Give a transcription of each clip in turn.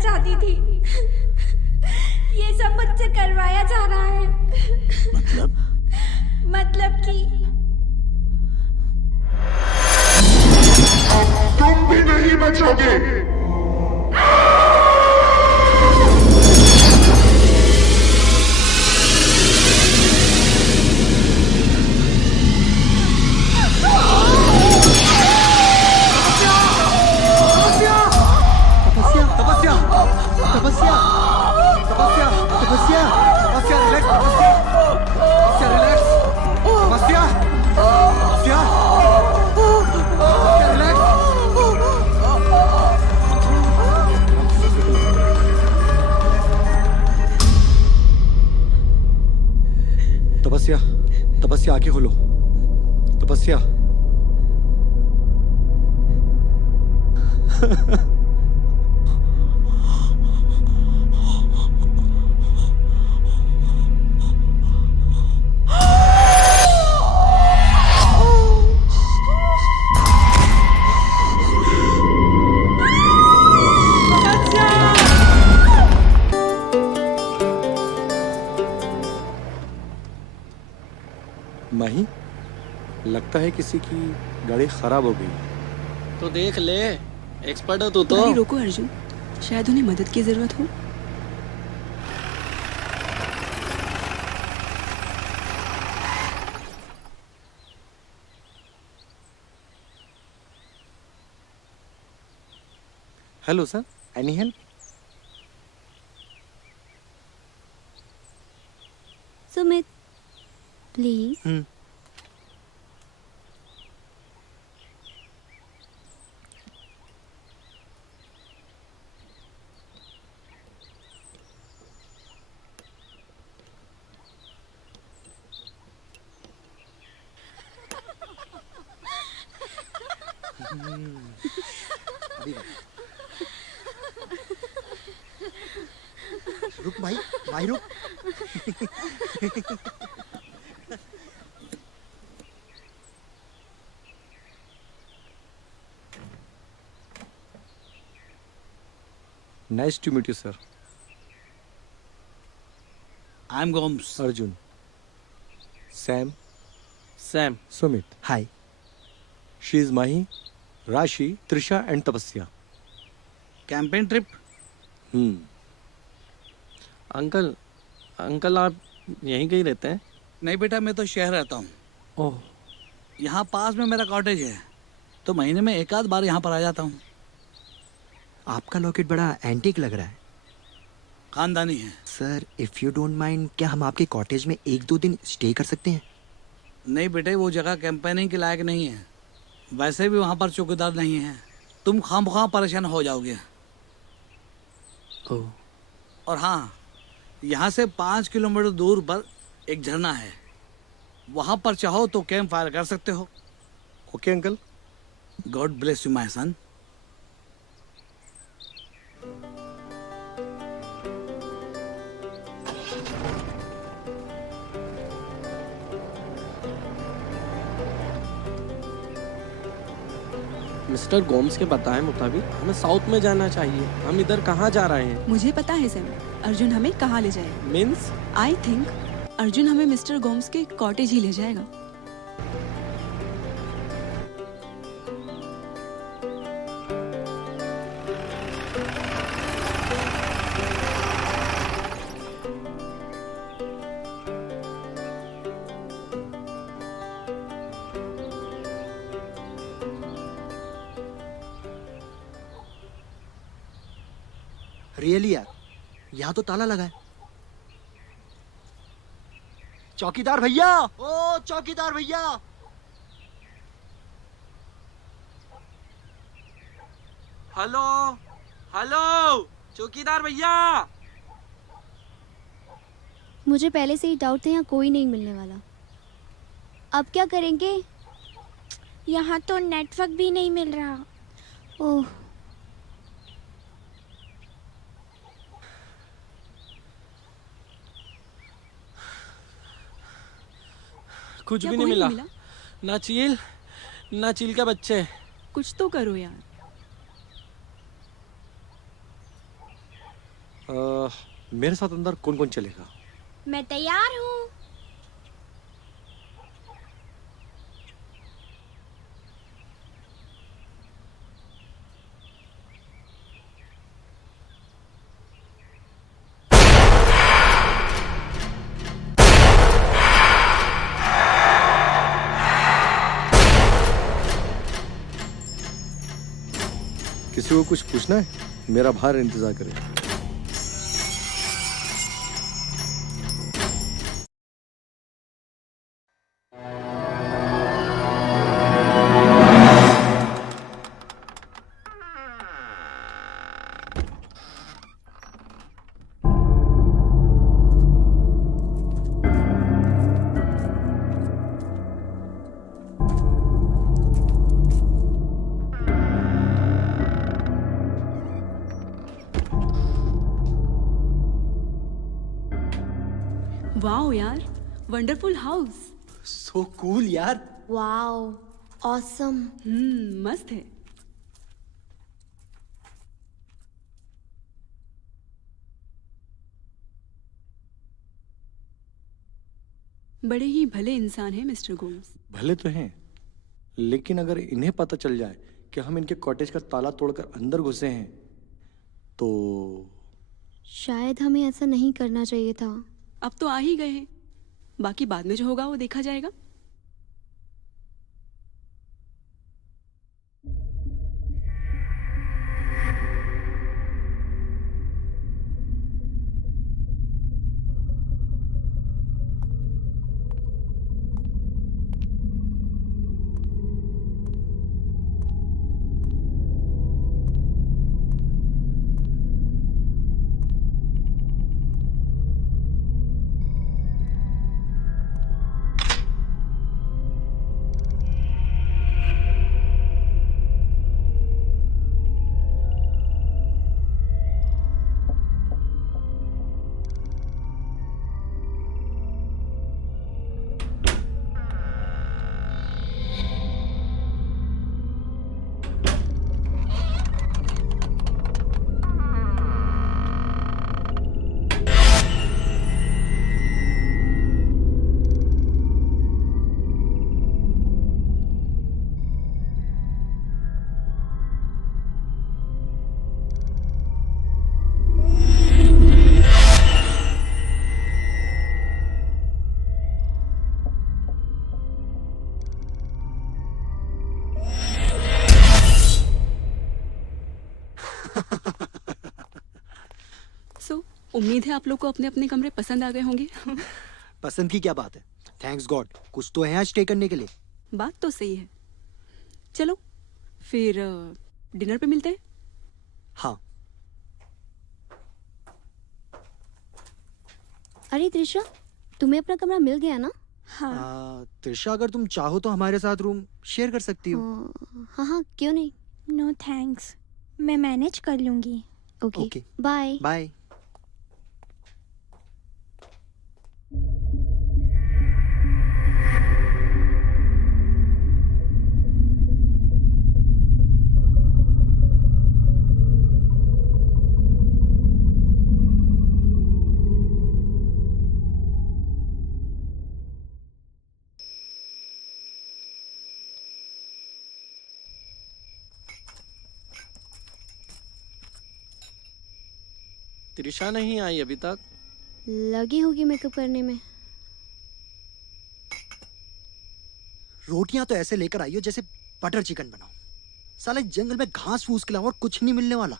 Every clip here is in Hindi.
चाहती थी। ये सब मुझसे करवाया जा रहा है। मतलब कि तुम भी नहीं बचोगे। तपस्या तपस्या तपस्या तपस्या तपस्या रिलैक्स तपस्या रिलैक्स तपस्या तपस्या रिलैक्स तपस्या तपस्या आंखें खोलो तपस्या माही लगता है किसी की गाड़ी खराब हो गई। तो देख ले, एक्सपर्ट हो तू तो। गाड़ी रोको अर्जुन, शायद उन्हें मदद की जरूरत हो। Hello sir, any help? Sumit please. रुक भाई, भाई रुक। Nice to meet you, sir. I'm Gomes. Arjun. Sam. Sam, Sumit. Hi. She is Mahi, Rashi, Trisha and Tapasya. Campaign trip? Uncle uncle आप यहीं कहीं रहते हैं? नहीं बेटा, मैं तो शहर रहता हूँ। ओह, यहाँ पास में मेरा कॉटेज है, तो महीने में एक आध बार यहाँ पर आ जाता हूँ। आपका लॉकेट बड़ा एंटीक लग रहा है खानदानी है। Sir. If you don't mind, क्या हम आपके कॉटेज में 1-2 दिन स्टे कर सकते हैं? नहीं बेटे, वो जगह कैंपेनिंग के लायक नहीं है। वैसे भी वहाँ पर चौकीदार नहीं है, तुम खामखा परेशान हो जाओगे। ओह, और हाँ, यहाँ से 5 किलोमीटर दूर पर एक झरना है, वहाँ पर चाहो तो कैंप फायर कर सकते हो। Okay, uncle. God bless you my son. Mister Gomes के बताए मुताबिक हमें साउथ में जाना चाहिए। हम इधर कहाँ जा रहे हैं? मुझे पता है सैम, अर्जुन हमें कहाँ ले जाएगा। मीन्स आई थिंक अर्जुन हमें मिस्टर गोम्स के कॉटेज ही ले जाएगा। रियली यार, यहाँ तो ताला लगा है। चौकीदार भैया, ओ चौकीदार भैया। हेलो हेलो, चौकीदार भैया। मुझे पहले से ही डाउट था यहाँ कोई नहीं मिलने वाला। अब क्या करेंगे? यहाँ तो नेटवर्क भी नहीं मिल रहा। ओह, कुछ क्या भी नहीं कोई मिला। नहीं मिला? ना चील के बच्चे। कुछ तो करो यार। मेरे साथ अंदर कौन कौन चलेगा? मैं तैयार हूँ। किसी को कुछ पूछना है? मेरा बाहर इंतजार करे। वाओ यार, वंडरफुल हाउस। सो कूल यार। Wow, awesome. मस्त है। बड़े ही भले इंसान हैं मिस्टर गोम्स। भले तो हैं, लेकिन अगर इन्हें पता चल जाए कि हम इनके कॉटेज का ताला तोड़कर अंदर घुसे हैं तो शायद हमें ऐसा नहीं करना चाहिए था। अब तो आ ही गए हैं, बाकी बाद में जो होगा वो देखा जाएगा। उम्मीद है आप लोग को अपने अपने कमरे पसंद आ गए होंगे। पसंद की क्या बात है, थैंक्स गॉड कुछ तो है यहाँ स्टे करने के लिए। बात तो सही है। चलो फिर डिनर पे मिलते हैं। हाँ। अरे त्रिशा, तुम्हें अपना कमरा मिल गया ना? हाँ। त्रिशा अगर तुम चाहो तो हमारे साथ रूम शेयर कर सकती हो। हाँ हाँ, क्यों नहीं। नो थैंक्स, मैं मैनेज कर लूंगी। Okay, bye bye. त्रिशा नहीं आई अभी तक। लगी होगी मेकअप करने में। रोटियां तो ऐसे लेकर आई हो जैसे बटर चिकन बनाओ। साले जंगल में घास फूस के अलावा और कुछ नहीं मिलने वाला।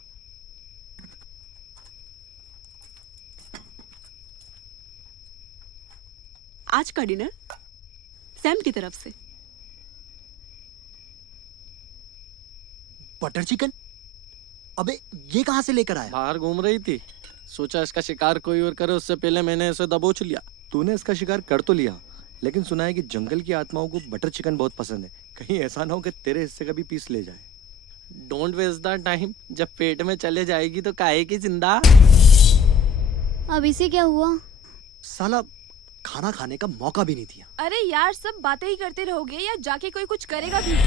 आज का डिनर सैम की तरफ से। Butter chicken? अबे ये कहां से लेकर आया? बाहर घूम रही थी, सोचा इसका शिकार कोई और करे उससे पहले मैंने इसे दबोच लिया। तूने इसका शिकार कर तो लिया, लेकिन सुना है कि जंगल की आत्माओं को बटर चिकन बहुत पसंद है। कहीं ऐसा ना हो कि तेरे हिस्से का भी पीस ले जाए। डोंट वेस्ट द टाइम, जब पेट में चले जाएगी तो काहे की जिंदा। अब इसे क्या हुआ? साला खाना खाने का मौका भी नहीं दिया। अरे यार, सब बातें ही करते रहोगे या जाके कोई कुछ करेगा भी?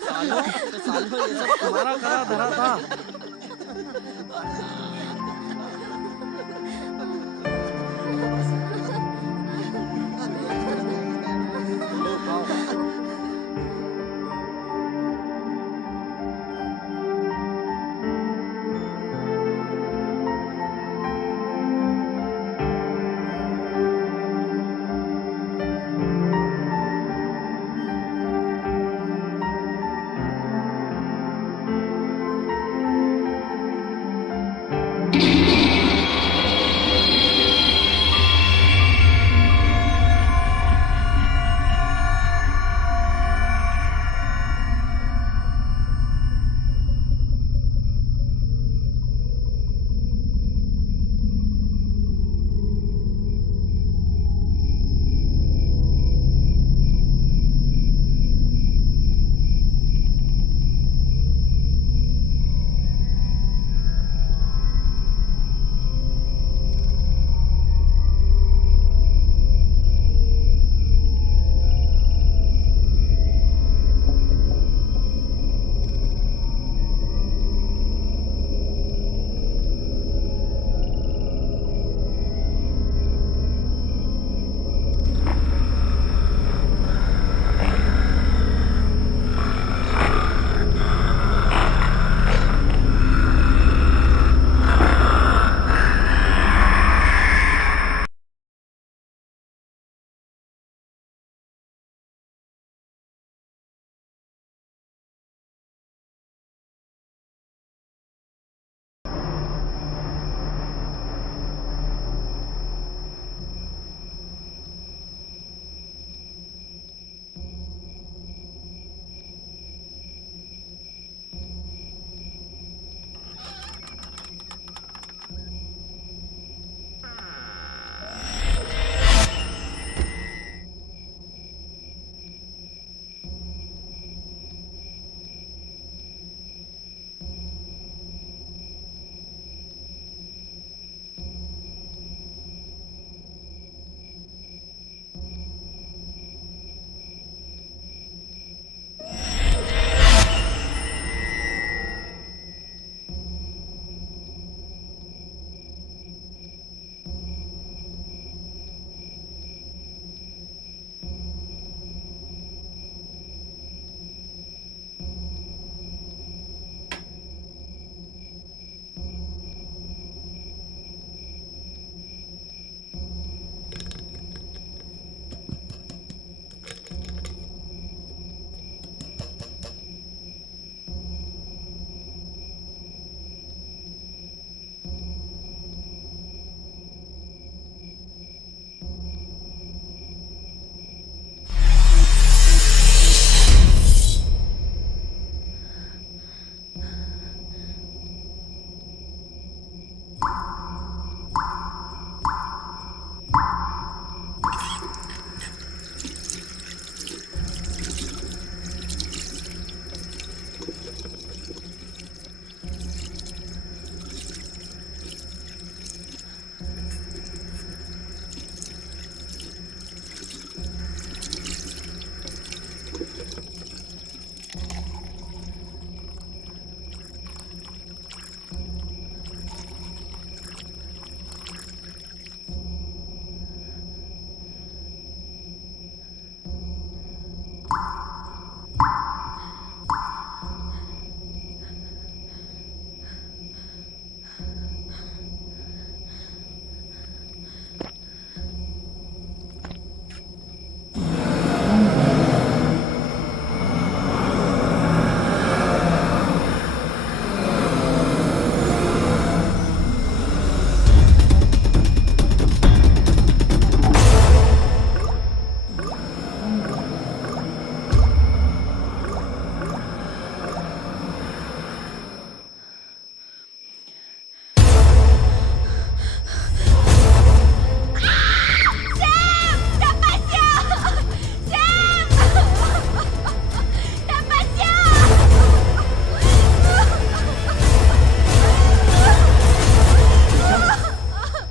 सालों सालों ये सब तुम्हारा करा धरा था। लो खाओ।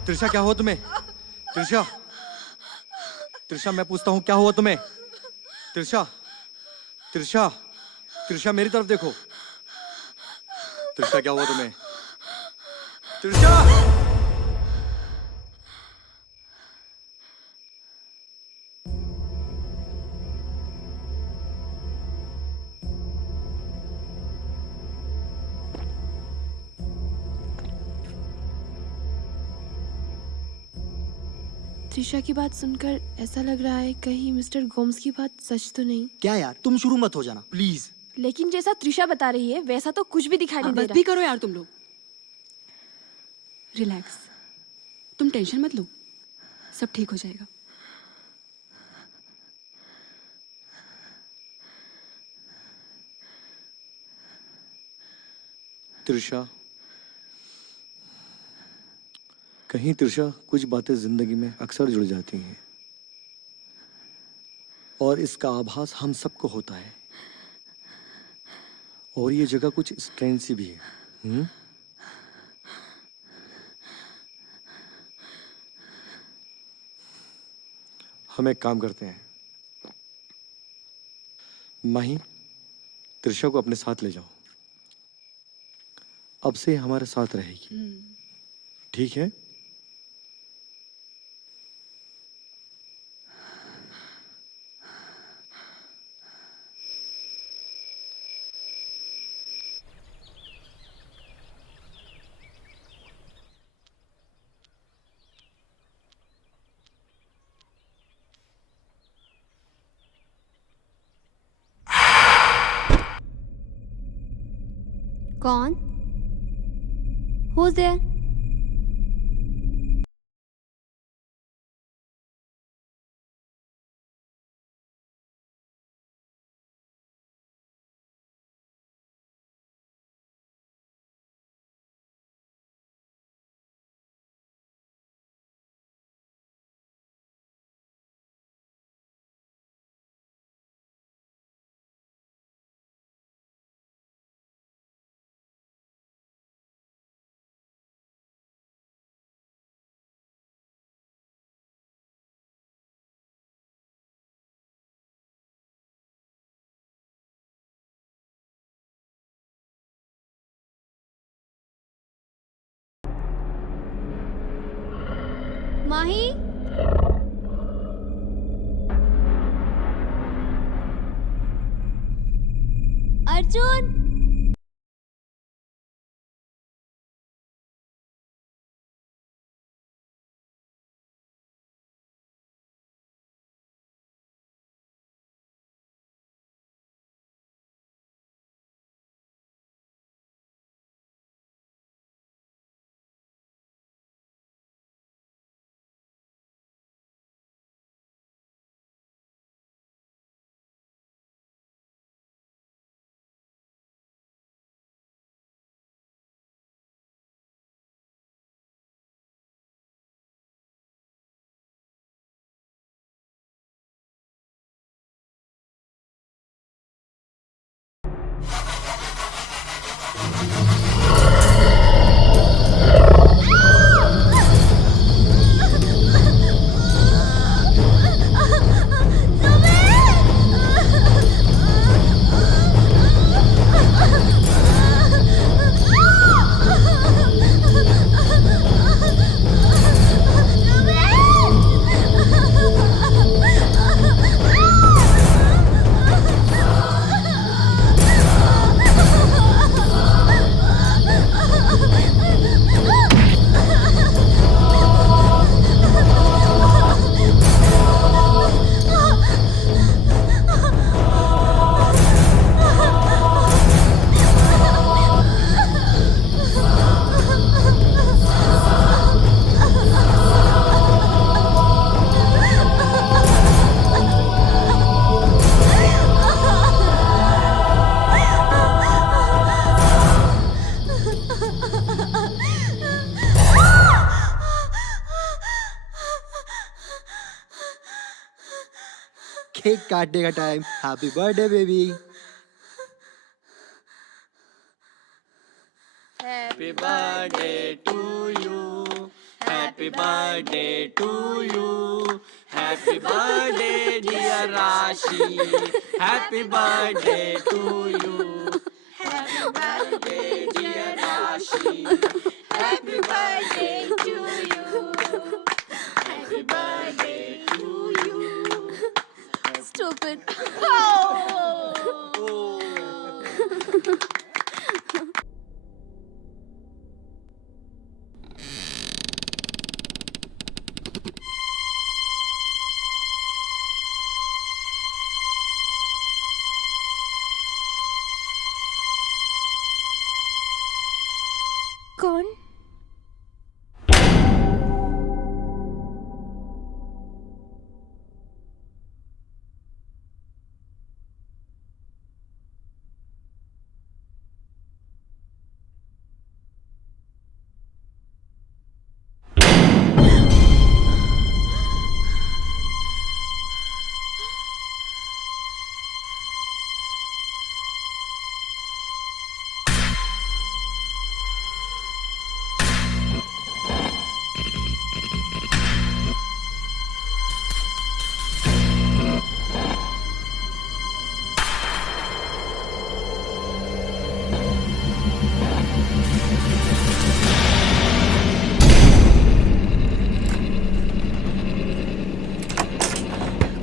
त्रिशा क्या हुआ तुम्हें? त्रिशा, त्रिशा मैं पूछता हूँ क्या हुआ तुम्हें? त्रिशा, त्रिशा, त्रिशा मेरी तरफ देखो। त्रिशा क्या हुआ तुम्हें? त्रिशा! त्रिशा की बात सुनकर ऐसा लग रहा है कहीं मिस्टर गोम्स की बात सच तो नहीं। क्या यार, तुम शुरू मत हो जाना प्लीज। लेकिन जैसा त्रिशा बता रही है वैसा तो कुछ भी दिखाई नहीं दे बस भी रहा। करो यार तुम लोग। रिलैक्स, तुम टेंशन मत लो, सब ठीक हो जाएगा। त्रिशा, कहीं त्रिशा कुछ बातें जिंदगी में अक्सर जुड़ जाती हैं और इसका आभास हम सबको होता है। और ये जगह कुछ स्ट्रेंज सी भी है। हम एक काम करते हैं, माही त्रिशा को अपने साथ ले जाओ। अब से हमारे साथ रहेगी, ठीक है? कौन? Who's there? Mahi? Arjun? Cake काटने का time. Happy birthday baby. Happy birthday to you. Happy Happy birthday to you. Happy birthday dear Rashi. Happy birthday to you. Happy birthday dear Rashi. Happy birthday to you. Happy birthday to you. Stupid. कौन?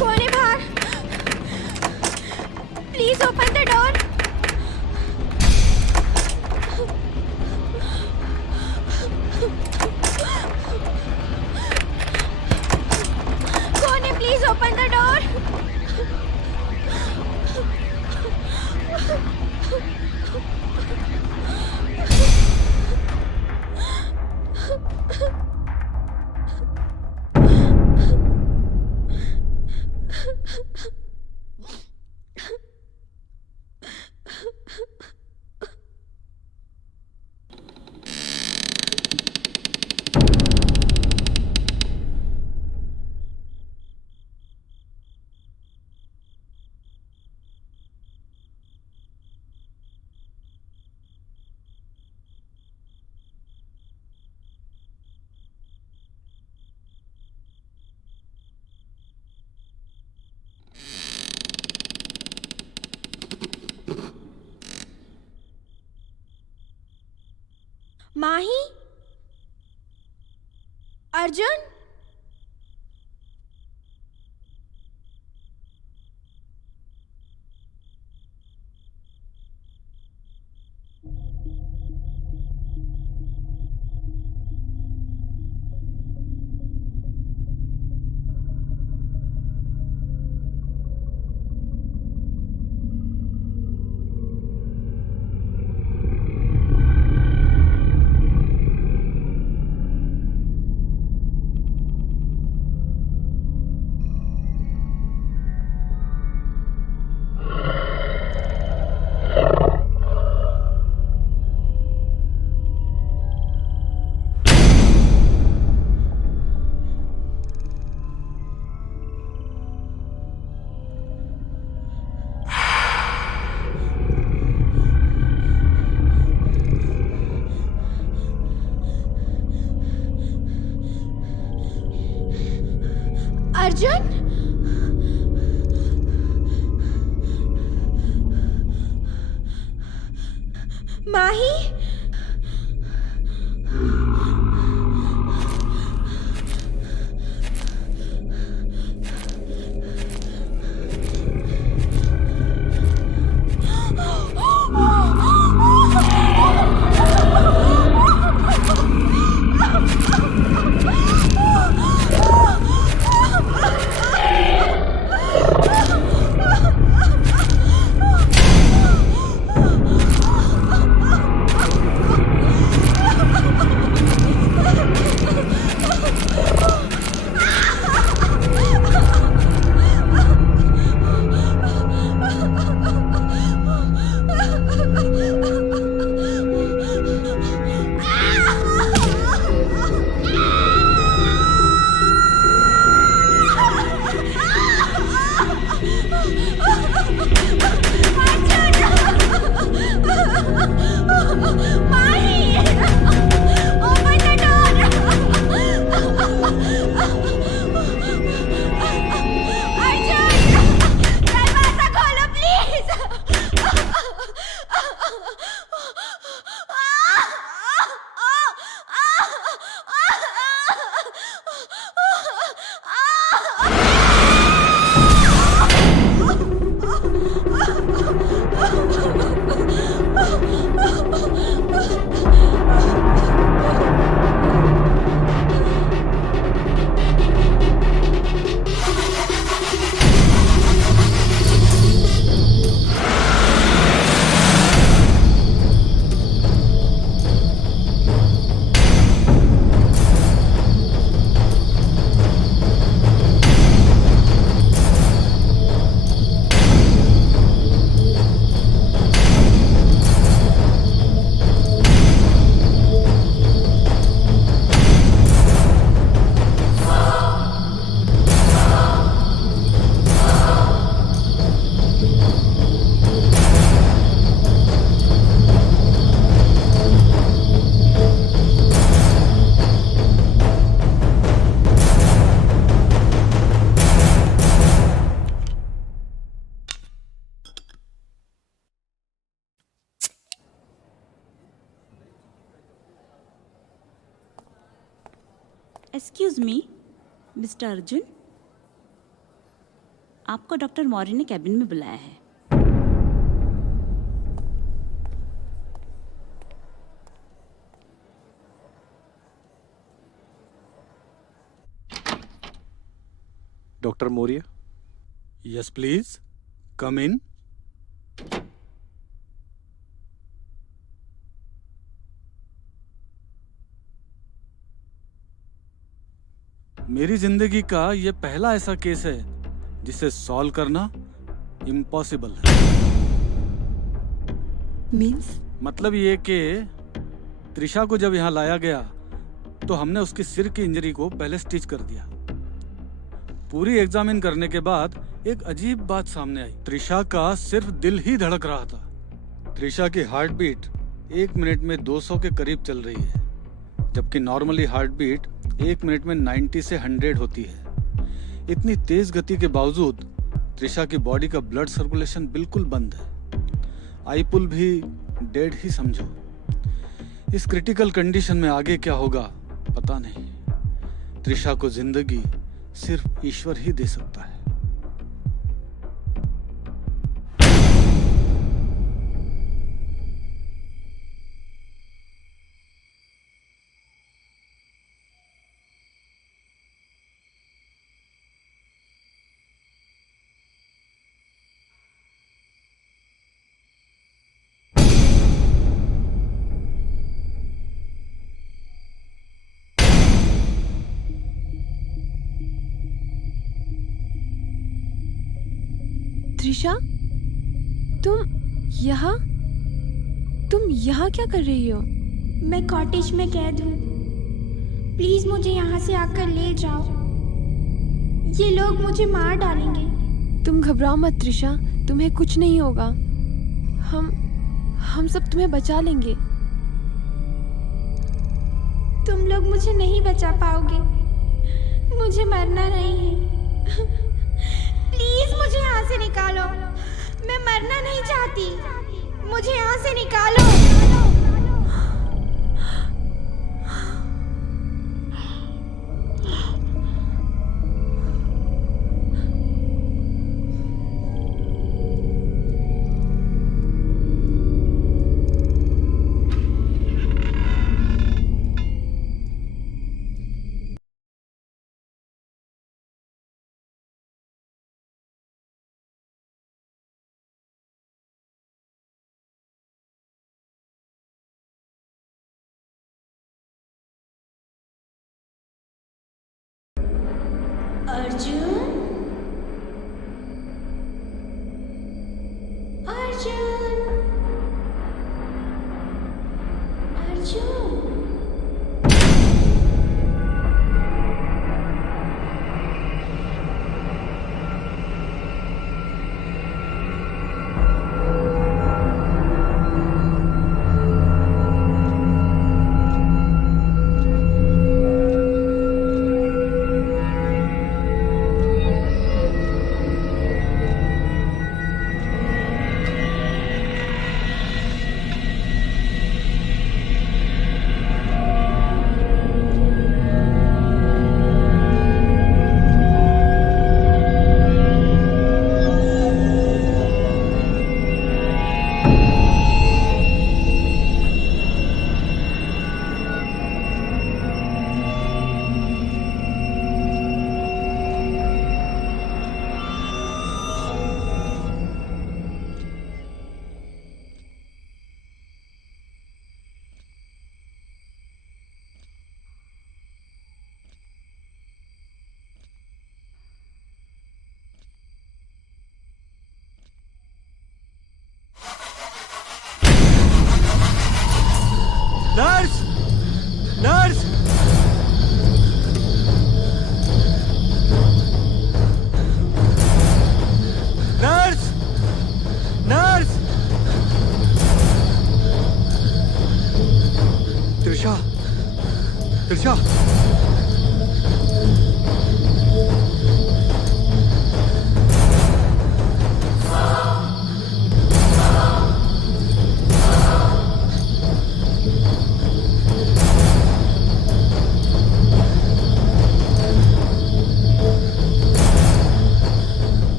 कौन है बाहर? Please open the door. कौन है? Please open the door. Mahi? Arjun? Arjun? Mahi? Excuse me, mister Arjun, आपको डॉक्टर मौर्य ने कैबिन में बुलाया है। डॉक्टर मौर्य। यस प्लीज, कम इन। मेरी जिंदगी का ये पहला ऐसा केस है जिसे सॉल्व करना इम्पॉसिबल है। मीन्स? मतलब ये कि त्रिशा को जब यहाँ लाया गया तो हमने उसकी सिर की इंजरी को पहले स्टिच कर दिया। पूरी एग्जामिन करने के बाद एक अजीब बात सामने आई। त्रिशा का सिर्फ दिल ही धड़क रहा था। त्रिशा की हार्ट बीट 1 मिनट में 200 के करीब चल रही है, जबकि नॉर्मली हार्ट बीट 1 मिनट में 90 से 100 होती है। इतनी तेज गति के बावजूद त्रिशा की बॉडी का ब्लड सर्कुलेशन बिल्कुल बंद है। आई पुल भी डेड ही समझो। इस क्रिटिकल कंडीशन में आगे क्या होगा पता नहीं। त्रिशा को जिंदगी सिर्फ ईश्वर ही दे सकता है। त्रिशा, तुम यहाँ क्या कर रही हो? मैं कॉटेज में कैद हूँ। प्लीज मुझे यहाँ से आकर ले जाओ। ये लोग मुझे मार डालेंगे। तुम घबराओ मत त्रिशा, तुम्हें कुछ नहीं होगा। हम सब तुम्हें बचा लेंगे। तुम लोग मुझे नहीं बचा पाओगे। मुझे मरना नहीं है। प्लीज मुझे यहाँ से निकालो। मैं मरना नहीं चाहती। मुझे यहाँ से निकालो। अर्जुन, अर्जुन, अर्जुन।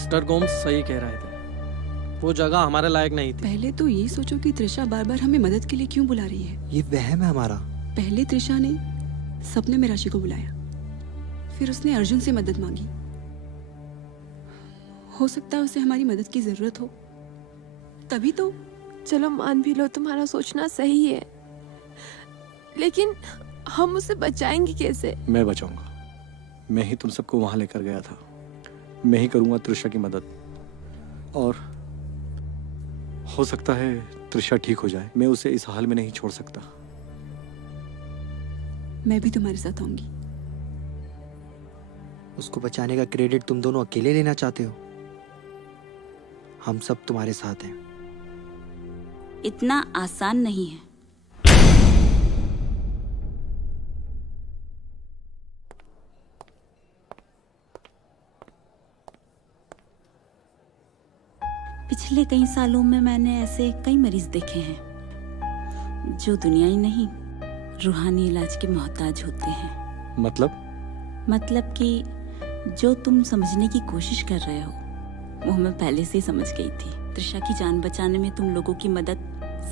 मिस्टर गोम्स सही कह रहे थे, वो जगह हमारे लायक नहीं थी। पहले तो ये सोचो कि त्रिशा बार बार हमें मदद के लिए क्यों बुला रही है। ये वहम है हमारा। पहले त्रिशा ने सपने में राशि को बुलाया, फिर उसने अर्जुन से मदद मांगी। हो सकता है उसे हमारी मदद की जरूरत हो, तभी तो। चलो मान भी लो तुम्हारा सोचना सही है, लेकिन हम उसे बचाएंगे कैसे? मैं बचाऊंगा। मैं ही तुम सबको वहां लेकर गया था। मैं ही करूंगा त्रिशा की मदद, और हो सकता है त्रिशा ठीक हो जाए। मैं उसे इस हाल में नहीं छोड़ सकता। मैं भी तुम्हारे साथ आऊंगी। उसको बचाने का क्रेडिट तुम दोनों अकेले लेना चाहते हो? हम सब तुम्हारे साथ हैं। इतना आसान नहीं है। पिछले कई सालों में मैंने ऐसे कई मरीज देखे हैं जो दुनिया ही नहीं, रूहानी इलाज के मोहताज होते हैं। मतलब कि जो तुम समझने की कोशिश कर रहे हो वो मैं पहले से ही समझ गई थी। त्रिशा की जान बचाने में तुम लोगों की मदद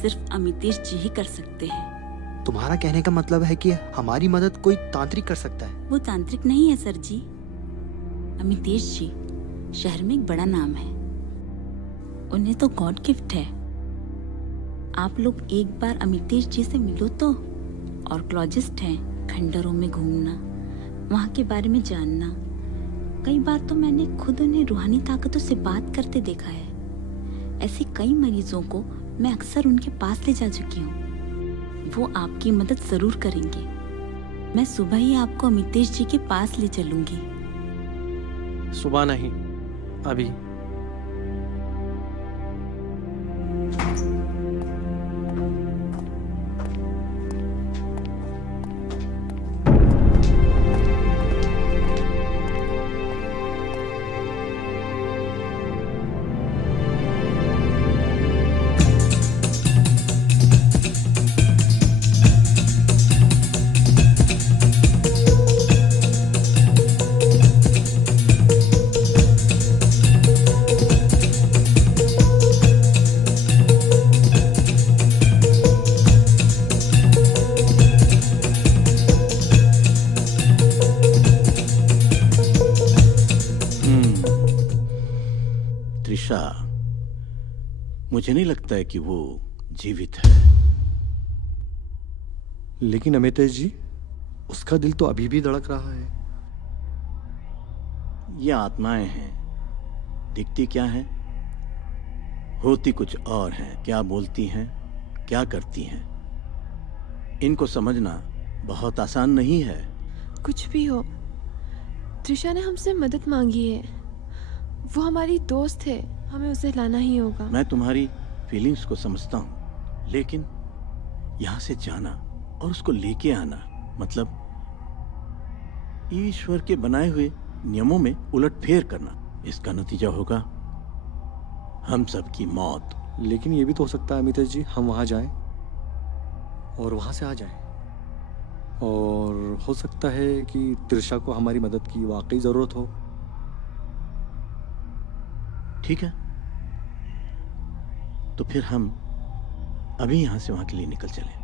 सिर्फ अमितेश जी ही कर सकते हैं। तुम्हारा कहने का मतलब है कि हमारी मदद कोई तांत्रिक कर सकता है? वो तांत्रिक नहीं है सर जी। अमितेश जी शहर में एक बड़ा नाम है, उन्हें तो गॉड गिफ्ट है। आप लोग एक बार अमितेश जी से मिलो तो। ऑर्कोलॉजिस्ट हैं, खंडरों में घूमना, वहाँ के बारे में जानना। कई बार तो मैंने खुद उन्हें रूहानी ताकतों से बात करते देखा है। ऐसे कई मरीजों को मैं अक्सर उनके पास ले जा चुकी हूँ। वो आपकी मदद जरूर करेंगे। मैं सुबह ही आपको अमितेश जी के पास ले चलूंगी। सुबह नहीं, अभी। त्रिशा, मुझे नहीं लगता है कि वो जीवित है। लेकिन अमितेश जी, उसका दिल तो अभी भी धड़क रहा है। ये आत्माएं हैं, दिखती क्या हैं, होती कुछ और हैं। क्या बोलती हैं, क्या करती हैं, इनको समझना बहुत आसान नहीं है। कुछ भी हो, त्रिशा ने हमसे मदद मांगी है। वो हमारी दोस्त है, हमें उसे लाना ही होगा। मैं तुम्हारी फीलिंग्स को समझता हूँ, लेकिन यहाँ से जाना और उसको लेके आना मतलब ईश्वर के बनाए हुए नियमों में उलटफेर करना। इसका नतीजा होगा हम सब की मौत। लेकिन ये भी तो हो सकता है अमितेश जी, हम वहां जाएं और वहां से आ जाएं। और हो सकता है कि त्रिशा को हमारी मदद की वाकई जरूरत हो। ठीक है, तो फिर हम अभी यहां से वहां के लिए निकल चले।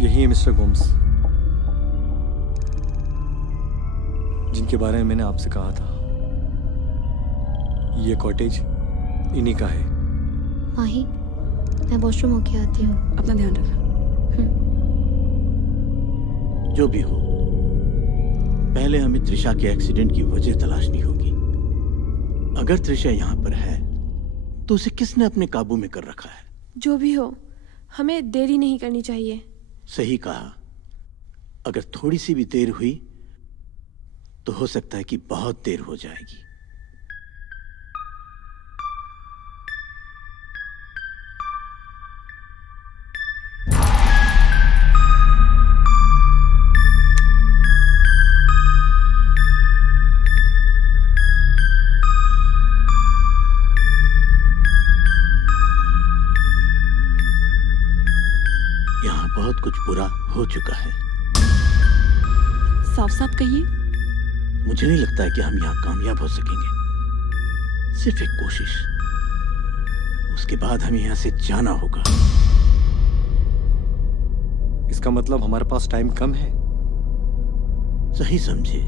यही है मिस्टर गोम्स, जिनके बारे में मैंने आपसे कहा था। ये कॉटेज इन्हीं का है। माही, मैं वॉशरूम होके आती हूँ। अपना ध्यान रखना। जो भी हो, पहले हमें त्रिशा के एक्सीडेंट की वजह तलाशनी होगी। अगर त्रिशा यहाँ पर है तो उसे किसने अपने काबू में कर रखा है? जो भी हो, हमें देरी नहीं करनी चाहिए। सही कहा। अगर थोड़ी सी भी देर हुई तो हो सकता है कि बहुत देर हो जाएगी। यहाँ बहुत कुछ बुरा हो चुका है। साफ साफ कहिए। मुझे नहीं लगता है कि हम यहाँ कामयाब हो सकेंगे। सिर्फ एक कोशिश, उसके बाद हमें यहाँ से जाना होगा। इसका मतलब हमारे पास टाइम कम है। सही समझे।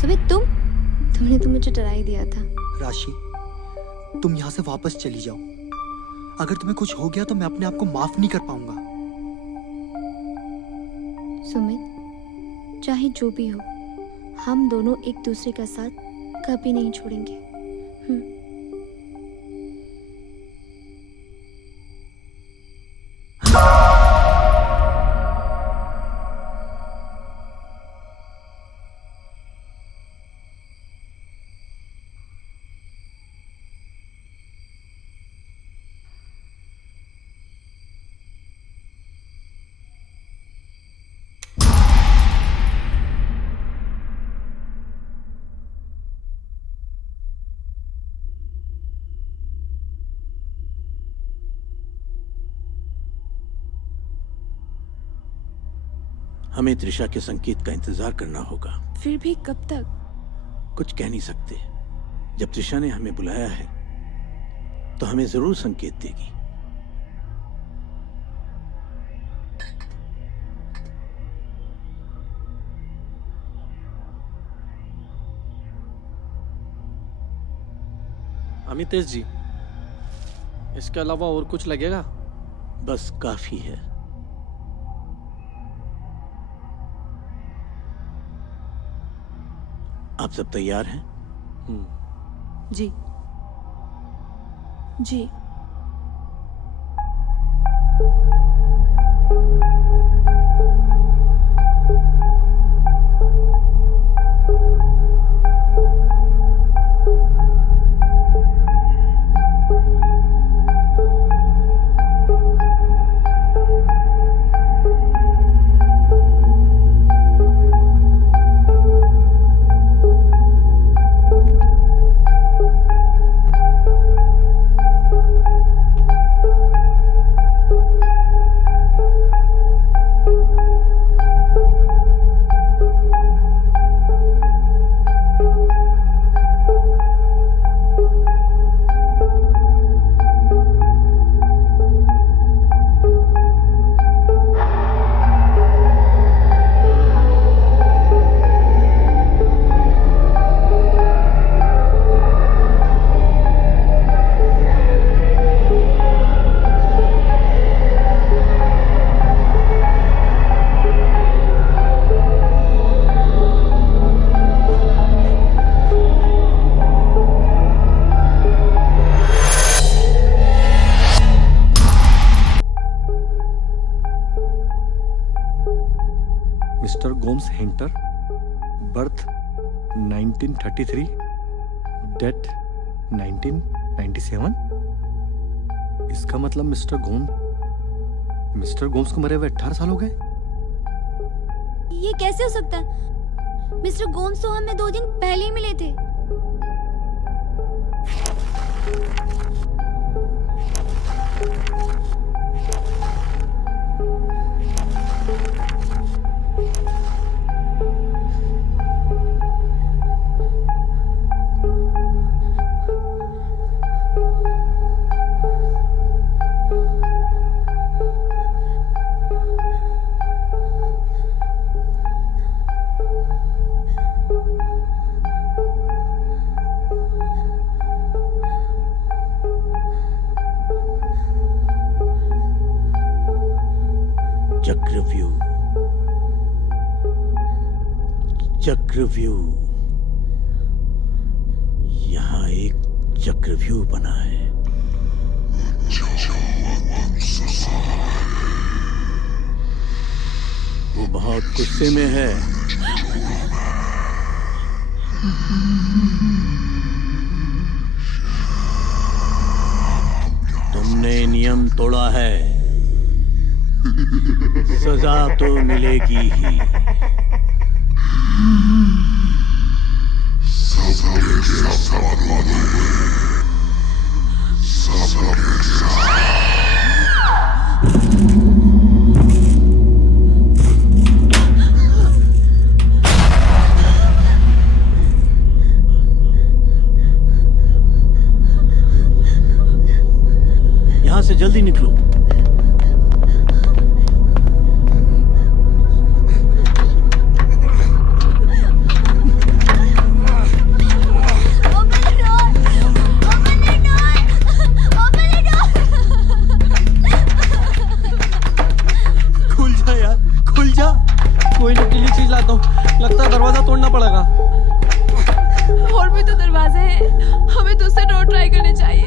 सुमित, तुमने तो मुझे डरा ही दिया था। राशि, तुम यहाँ से वापस चली जाओ। अगर तुम्हें कुछ हो गया तो मैं अपने आप को माफ नहीं कर पाऊंगा। सुमित, चाहे जो भी हो, हम दोनों एक दूसरे का साथ कभी नहीं छोड़ेंगे। हमें त्रिशा के संकेत का इंतजार करना होगा। फिर भी कब तक? कुछ कह नहीं सकते। जब त्रिशा ने हमें बुलाया है तो हमें जरूर संकेत देगी। अमितेश जी, इसके अलावा और कुछ लगेगा? बस काफी है। आप सब तैयार हैं? जी। जी। Mister Gomes Hinter, birth 1933, death 1997। इसका मतलब मिस्टर गोम्स को मरे हुए 18 साल हो गए। ये कैसे हो सकता है? मिस्टर गोम्स तो हमें 2 दिन पहले ही मिले थे। चक्रव्यूह, चक्रव्यूह, यहाँ एक चक्रव्यूह बना है। वो बहुत गुस्से में है। तुमने नियम तोड़ा है, सजा तो मिलेगी ही। यहां से जल्दी निकलो। खुल जा यार, खुल जा। कोई नुकीली चीज लाता हूँ, लगता है दरवाजा तोड़ना पड़ेगा। और भी तो दरवाजे हैं, हमें दूसरे डोर ट्राई करने चाहिए।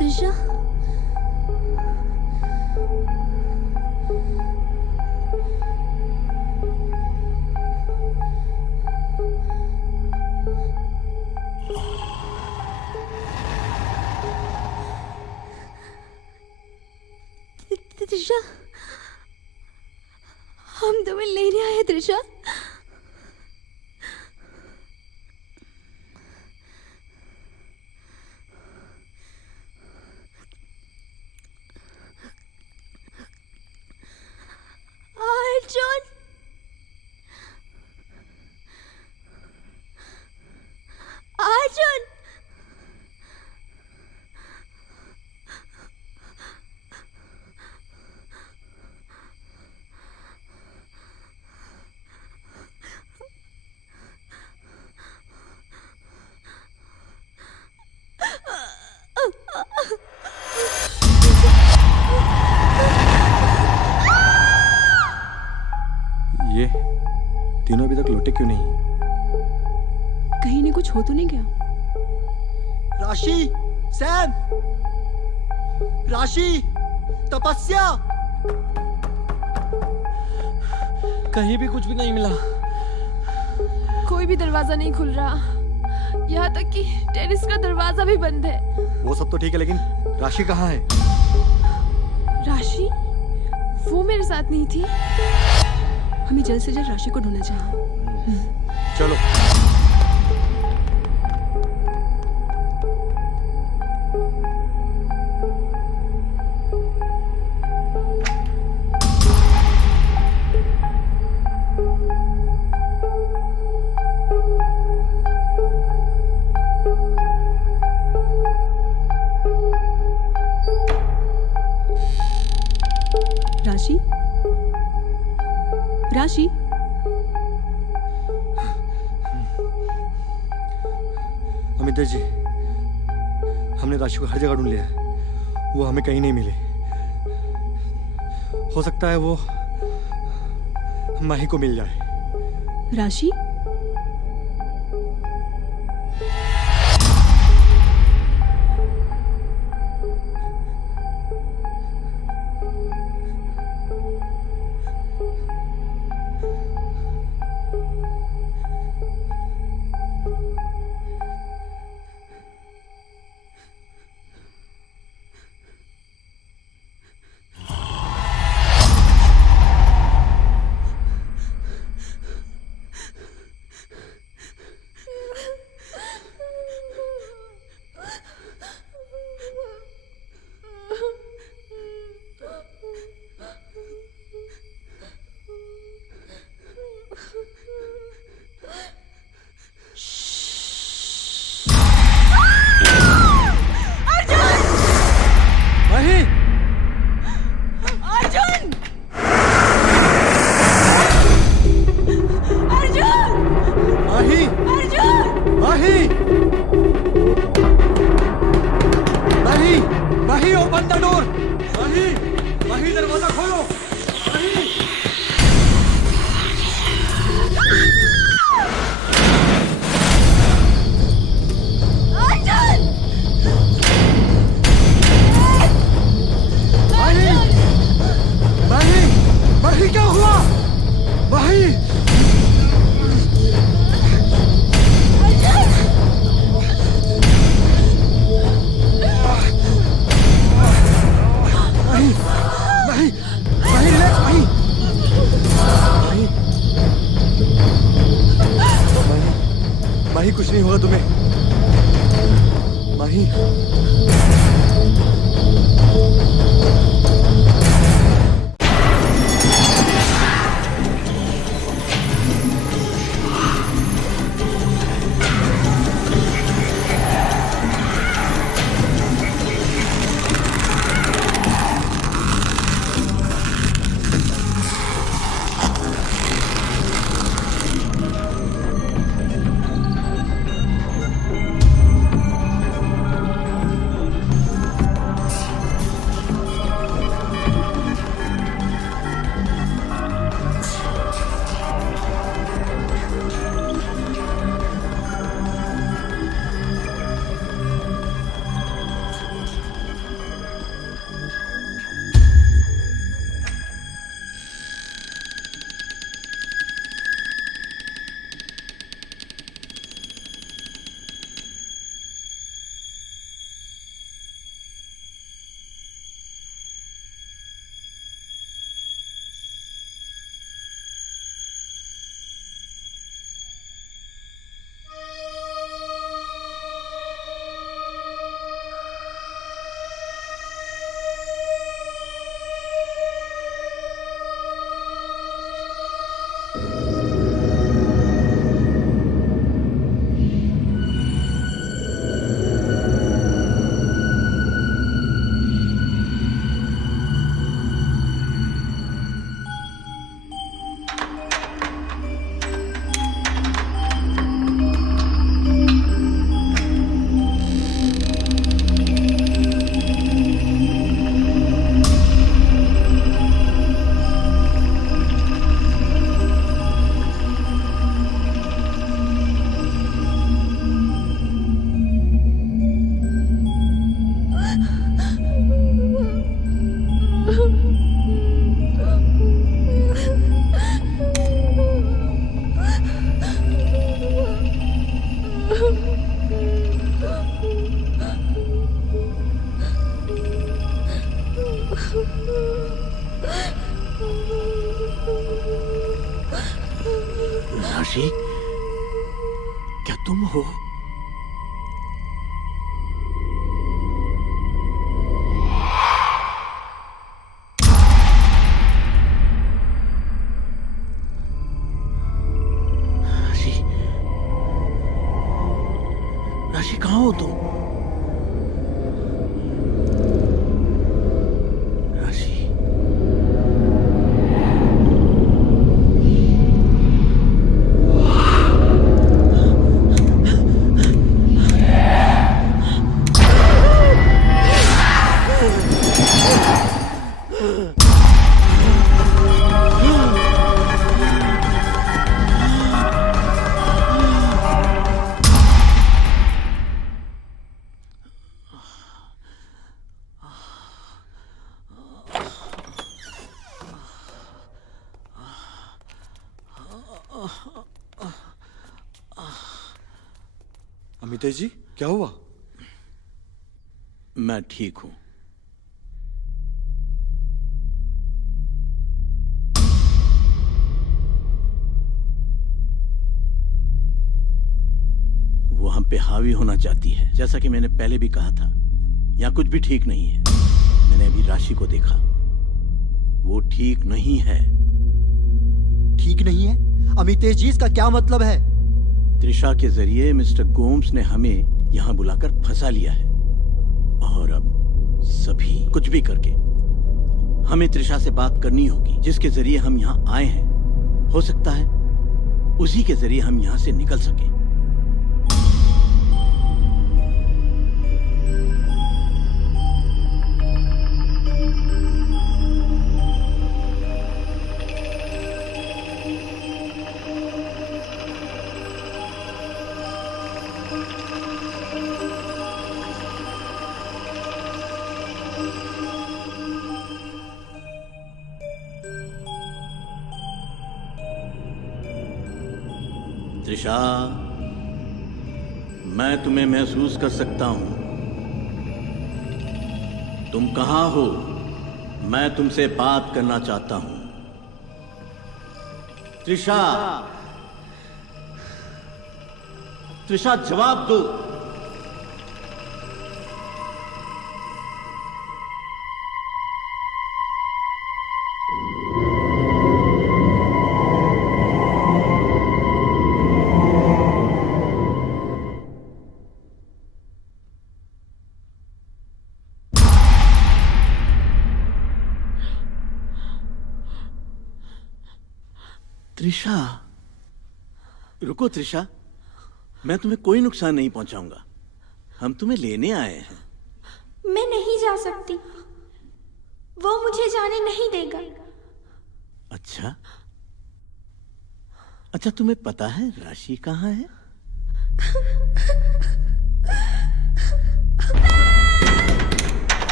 त्रिशा, त्रिशा, हम तुम्हें लेने आए त्रिशा। अर्जुन, अर्जुन, ये तीनों अभी तक लौटे क्यों नहीं? कहीं इन्हें कुछ हो तो नहीं गया? राशि, सैम, राशि, तपस्या। कहीं भी कुछ भी नहीं मिला। कोई भी दरवाजा नहीं खुल रहा, यहाँ तक कि टेरेस का दरवाजा भी बंद है। वो सब तो ठीक है, लेकिन राशि कहाँ है? राशि? वो मेरे साथ नहीं थी। हमें जल्द से जल्द राशि को ढूंढना चाहिए। चलो। राशि, राशि, अमिता जी, हमने राशि को हर जगह ढूंढ लिया है, वो हमें कहीं नहीं मिली। हो सकता है वो माही को मिल जाए। राशि, माही, कुछ नहीं होगा तुम्हें। माही, हो? राशि, राशि कहाँ हो तुम? राशि, अमितेश जी, क्या हुआ? मैं ठीक हूं। वो हम पे हावी होना चाहती है। जैसा कि मैंने पहले भी कहा था, यहाँ कुछ भी ठीक नहीं है। मैंने अभी राशि को देखा, वो ठीक नहीं है। ठीक नहीं है? अमितेश जी, इसका क्या मतलब है? त्रिशा के जरिए मिस्टर गोम्स ने हमें यहाँ बुलाकर फंसा लिया है, और अब सभी कुछ भी करके हमें त्रिशा से बात करनी होगी, जिसके जरिए हम यहाँ आए हैं। हो सकता है उसी के जरिए हम यहाँ से निकल सकें। त्रिशा, मैं तुम्हें महसूस कर सकता हूं। तुम कहां हो? मैं तुमसे बात करना चाहता हूं। त्रिशा, त्रिशा, जवाब दो। त्रिशा, रुको त्रिशा, मैं तुम्हें कोई नुकसान नहीं पहुंचाऊंगा। हम तुम्हें लेने आए हैं। मैं नहीं जा सकती, वो मुझे जाने नहीं देगा। अच्छा, अच्छा, तुम्हें पता है राशि कहाँ है?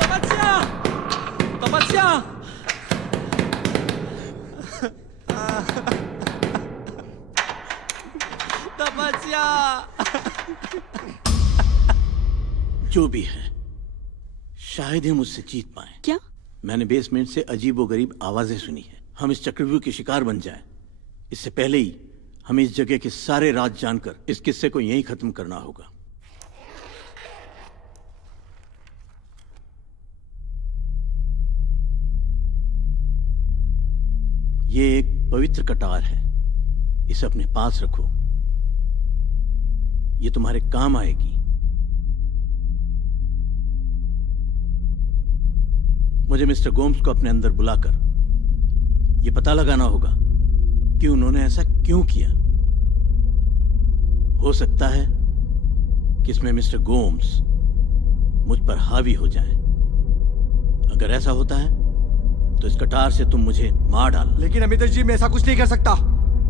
तपस्या, तपस्या, तपस्या। जो भी है, शायद ही मुझसे जीत पाए। क्या? मैंने बेसमेंट से अजीबोगरीब आवाजें सुनी है। हम इस चक्रव्यूह के शिकार बन जाएं, इससे पहले ही हमें इस जगह के सारे राज जानकर इस किस्से को यहीं खत्म करना होगा। ये एक पवित्र कटार है, इसे अपने पास रखो। ये तुम्हारे काम आएगी। मुझे मिस्टर गोम्स को अपने अंदर बुलाकर ये पता लगाना होगा कि उन्होंने ऐसा क्यों किया। हो सकता है कि इसमें मिस्टर गोम्स मुझ पर हावी हो जाएं। अगर ऐसा होता है तो इस कटार से तुम मुझे मार डालो। लेकिन अमितेश जी, मैं ऐसा कुछ नहीं कर सकता।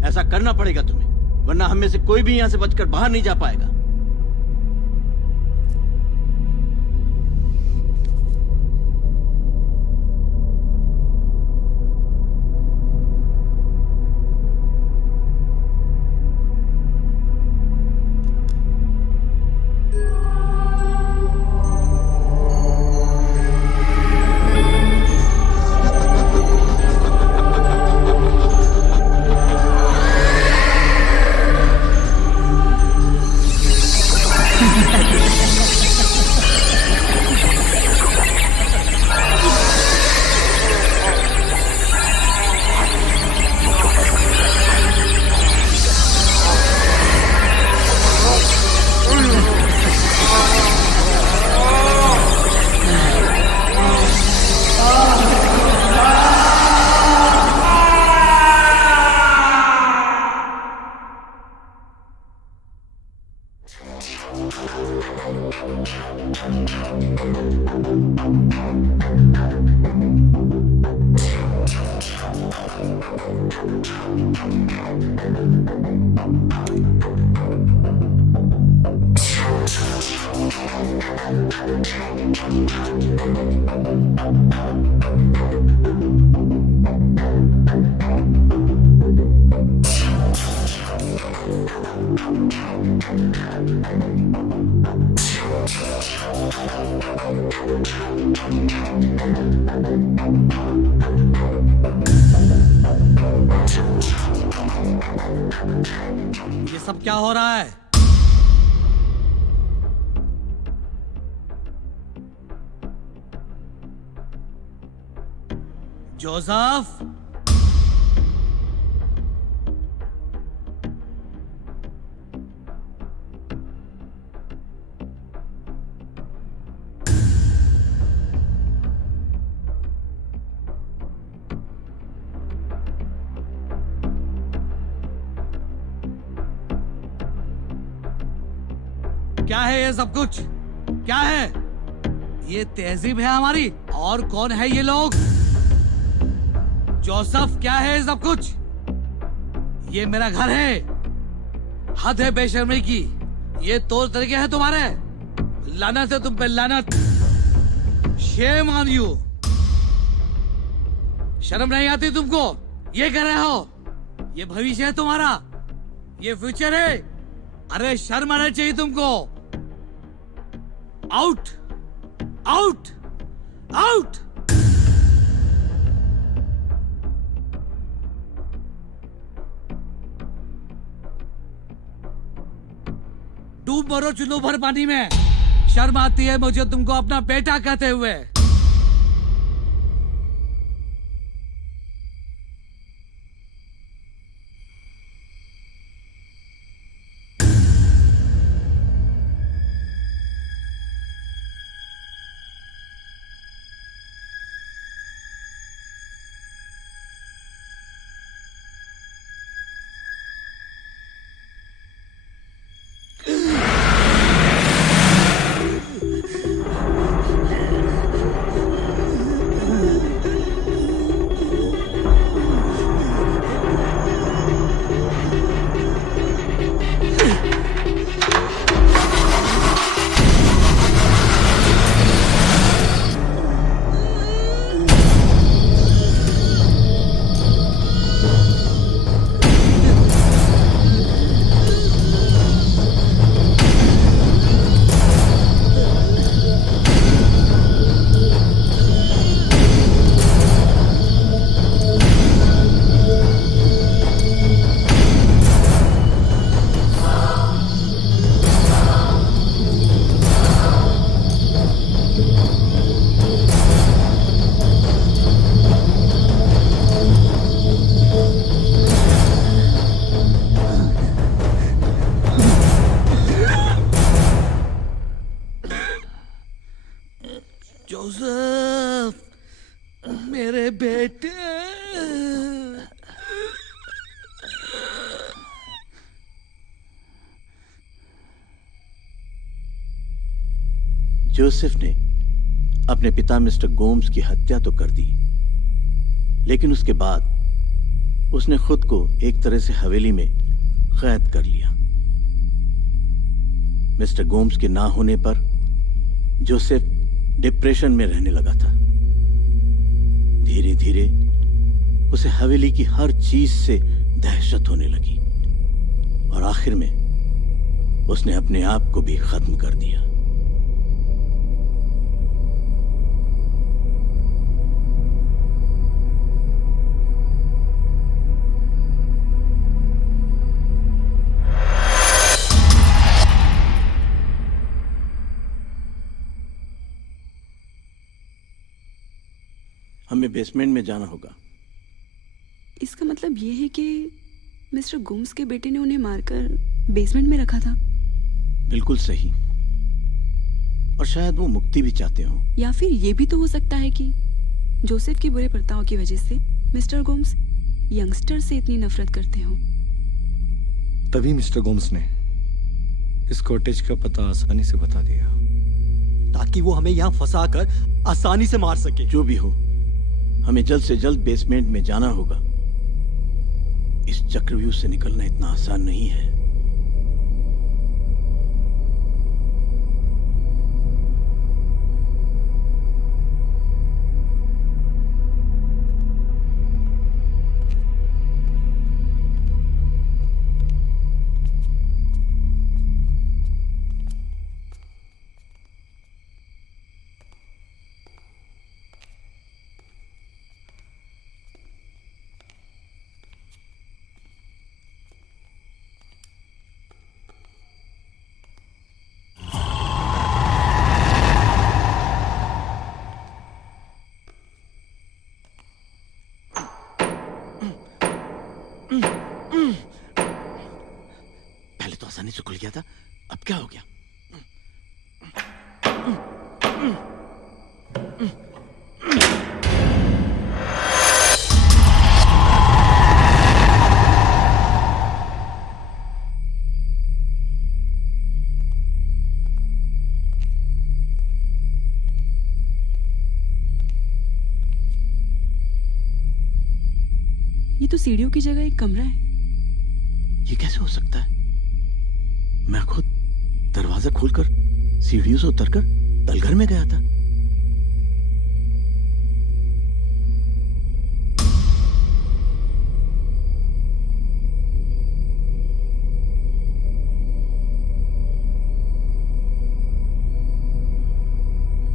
ऐसा करना पड़ेगा तुम्हें, वरना हम में से कोई भी यहां से बचकर बाहर नहीं जा पाएगा। ये सब क्या हो रहा है? जोसेफ, क्या है ये सब कुछ? क्या है ये? तहजीब है हमारी? और कौन है ये लोग? जोसेफ, क्या है ये सब कुछ? ये मेरा घर है। हद है बेशर्मी की। ये तौर तरीके हैं तुम्हारे? लानत है तुम पे, लानत। Shame on you. शर्म नहीं आती तुमको? ये कर रहे हो? ये भविष्य है तुम्हारा? ये फ्यूचर है? अरे शर्म आना चाहिए तुमको। Out, out, out. डूब मरो चुल्लू भर पानी में। शर्म आती है मुझे तुमको अपना बेटा कहते हुए। जोसेफ, मेरे बेटे। जोसेफ ने अपने पिता मिस्टर गोम्स की हत्या तो कर दी, लेकिन उसके बाद उसने खुद को एक तरह से हवेली में कैद कर लिया। मिस्टर गोम्स के ना होने पर जोसेफ डिप्रेशन में रहने लगा था। धीरे धीरे उसे हवेली की हर चीज से दहशत होने लगी और आखिर में उसने अपने आप को भी खत्म कर दिया। हमें बेसमेंट में जाना होगा। इसका मतलब ये है कि मिस्टर गोम्स के बेटे ने उन्हें मारकर बेसमेंट में रखा था? बिल्कुल सही। और शायद वो मुक्ति भी चाहते हो। या फिर ये भी तो हो सकता है कि जोसेफ के बुरे बर्ताव की वजह से मिस्टर गोम्स यंगस्टर से इतनी नफरत करते हो। तभी मिस्टर गोम्स ने इस कॉटेज का पता आसानी से बता दिया। ताकि वो हमें यहाँ फंसा कर आसानी से मार सके। जो भी हो, हमें जल्द से जल्द बेसमेंट में जाना होगा। इस चक्रव्यूह से निकलना इतना आसान नहीं है। पहले तो आसानी से खुल गया था, अब क्या हो गया? ये तो सीढ़ियों की जगह एक कमरा है। ये कैसे हो सकता है? मैं खुद दरवाजा खोलकर सीढ़ियों से उतरकर तलघर में गया था।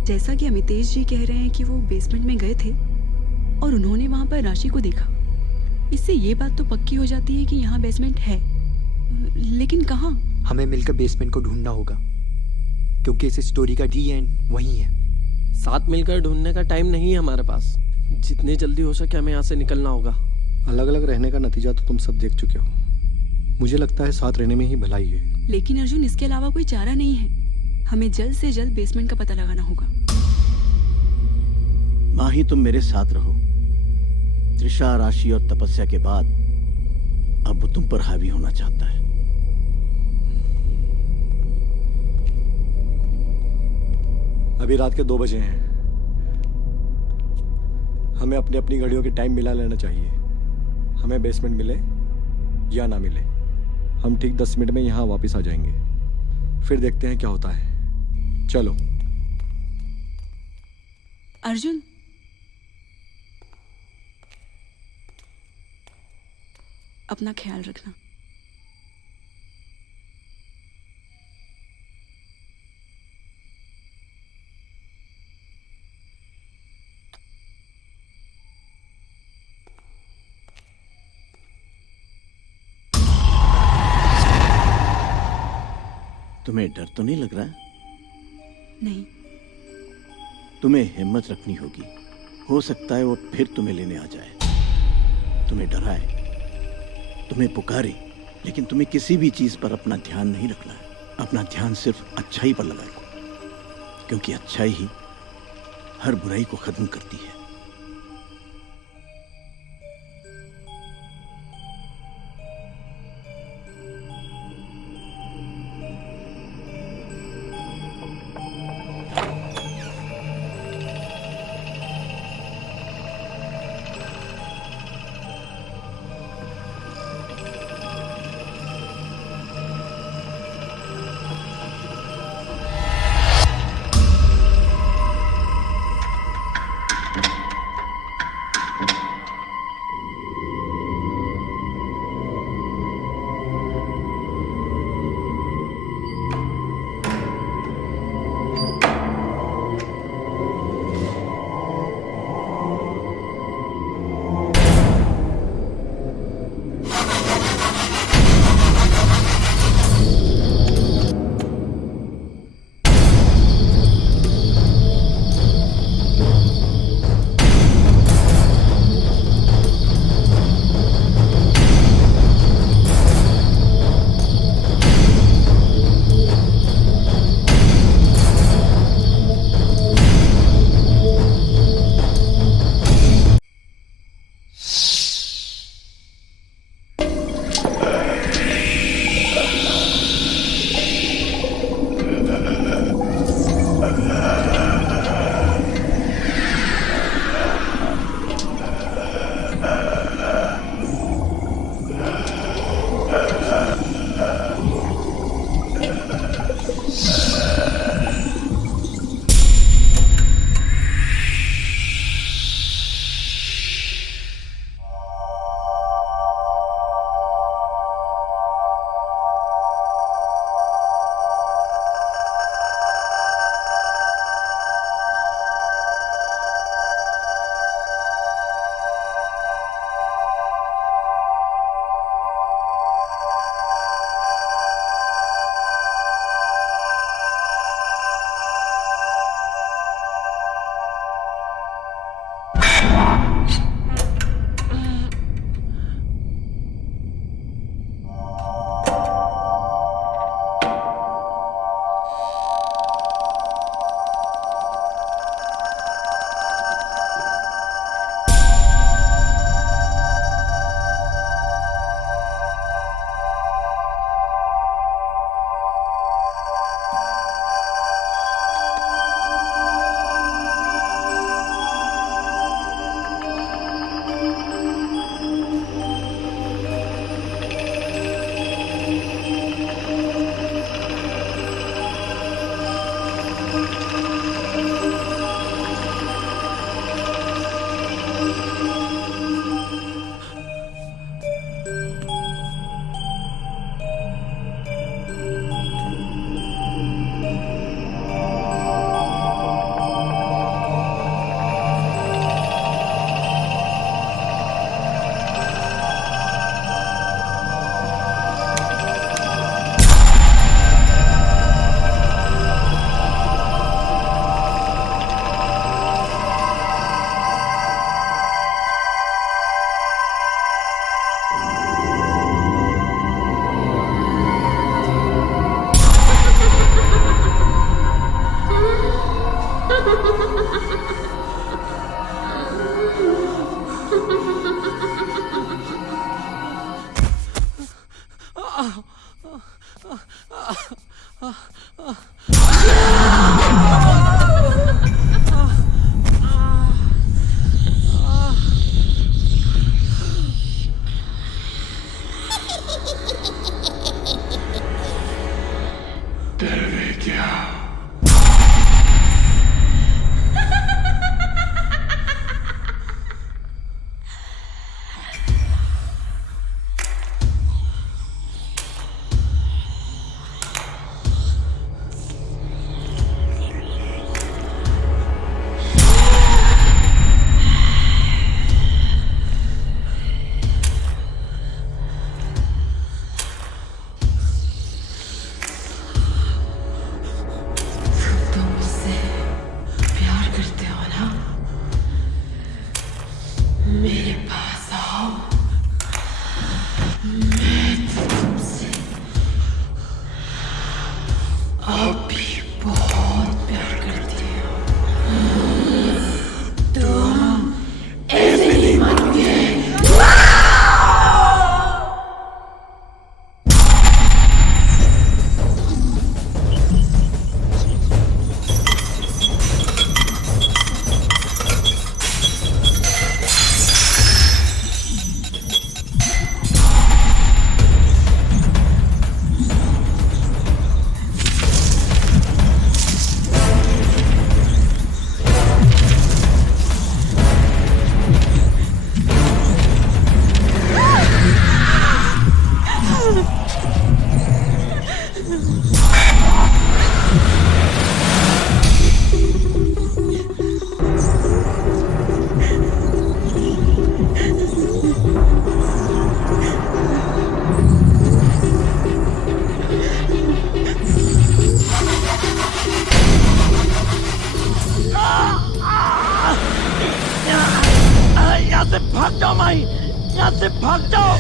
जैसा कि अमितेश जी कह रहे हैं कि वो बेसमेंट में गए थे और उन्होंने वहां पर राशि को देखा, इससे ये बात तो पक्की हो जाती है कि यहाँ बेसमेंट है, लेकिन कहाँ? हमें मिलकर बेसमेंट को ढूंढना होगा, क्योंकि इस स्टोरी का डी एंड वही है। साथ मिलकर ढूंढने का टाइम नहीं है हमारे पास। जितनी जल्दी हो सके हमें यहाँ से निकलना होगा। अलग अलग रहने का नतीजा तो तुम सब देख चुके हो। मुझे लगता है साथ रहने में ही भलाई है। लेकिन अर्जुन, इसके अलावा कोई चारा नहीं है। हमें जल्द से जल्द बेसमेंट का पता लगाना होगा। माही, तुम मेरे साथ रहो। त्रिशा, राशि और तपस्या के बाद अब वो तुम पर हावी होना चाहता है। अभी रात के 2 बजे हैं। हमें अपनी अपनी घड़ियों के टाइम मिला लेना चाहिए। हमें बेसमेंट मिले या ना मिले, हम ठीक 10 मिनट में यहाँ वापस आ जाएंगे। फिर देखते हैं क्या होता है। चलो। अर्जुन, अपना ख्याल रखना। तुम्हें डर तो नहीं लग रहा है? नहीं। तुम्हें हिम्मत रखनी होगी। हो सकता है वो फिर तुम्हें लेने आ जाए, तुम्हें डराए, तुम्हें पुकारे, लेकिन तुम्हें किसी भी चीज पर अपना ध्यान नहीं रखना है। अपना ध्यान सिर्फ अच्छाई पर लगाए, क्योंकि अच्छाई ही हर बुराई को खत्म करती है। यहाँ से भाग जाओ माही, यहाँ से भाग जाओ।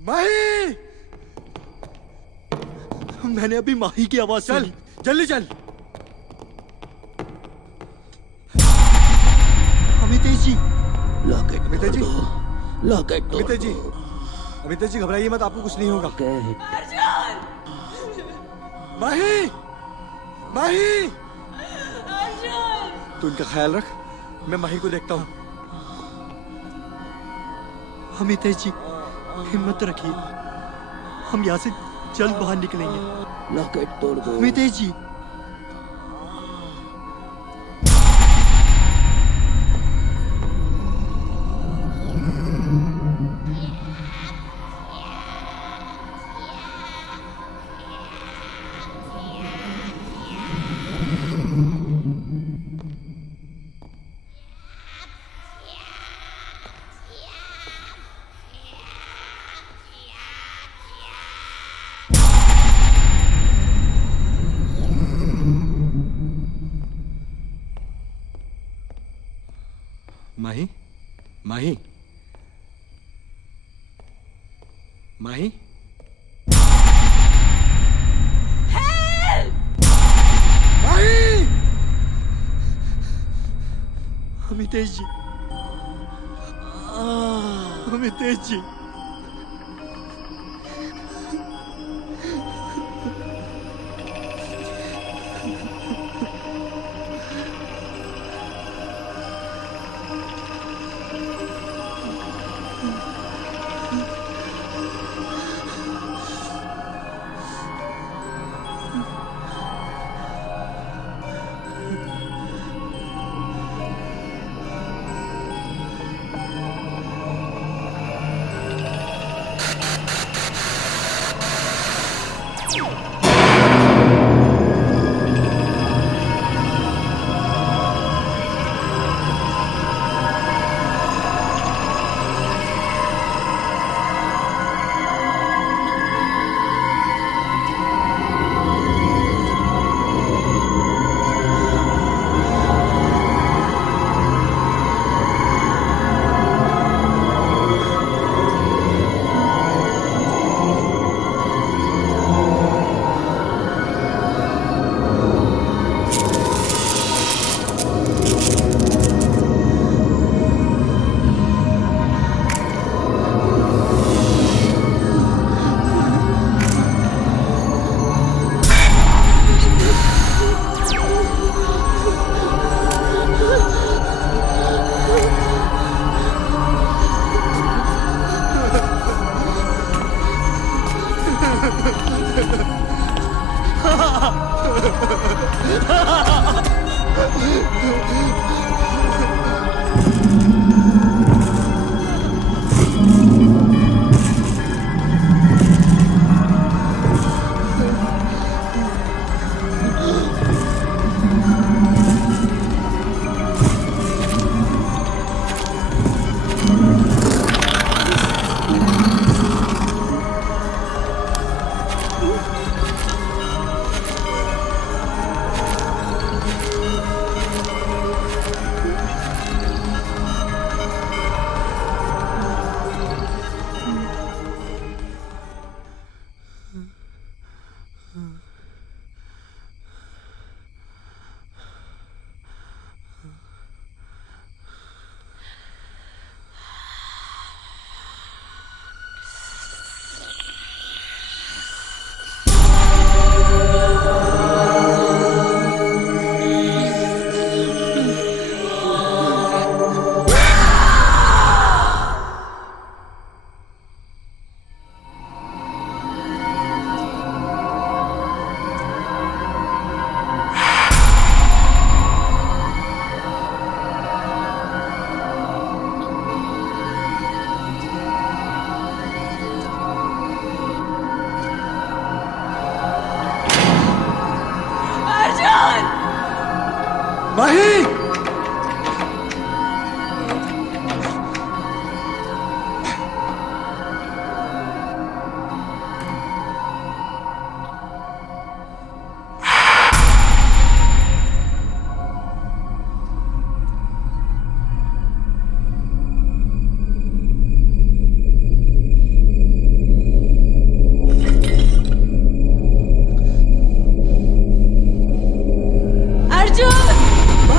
माही! मैंने अभी माही की आवाज चल सुनी। जल्दी चल। अमितेश जी, लॉकेट अमितेश जी, लॉकेट अमितेश जी, अमितेश जी घबराइए मत, आपको कुछ नहीं होगा। माही, माही, तू इनका ख्याल रख, मैं माही को देखता हूँ। अमितेश जी, हिम्मत रखिए, हम यहाँ से जल्द बाहर निकलेंगे। लॉकेट तोड़ दो अमितेश जी, माही, माही, माही, माही! अमितेश जी, अमितेश जी, माही! अर्जुन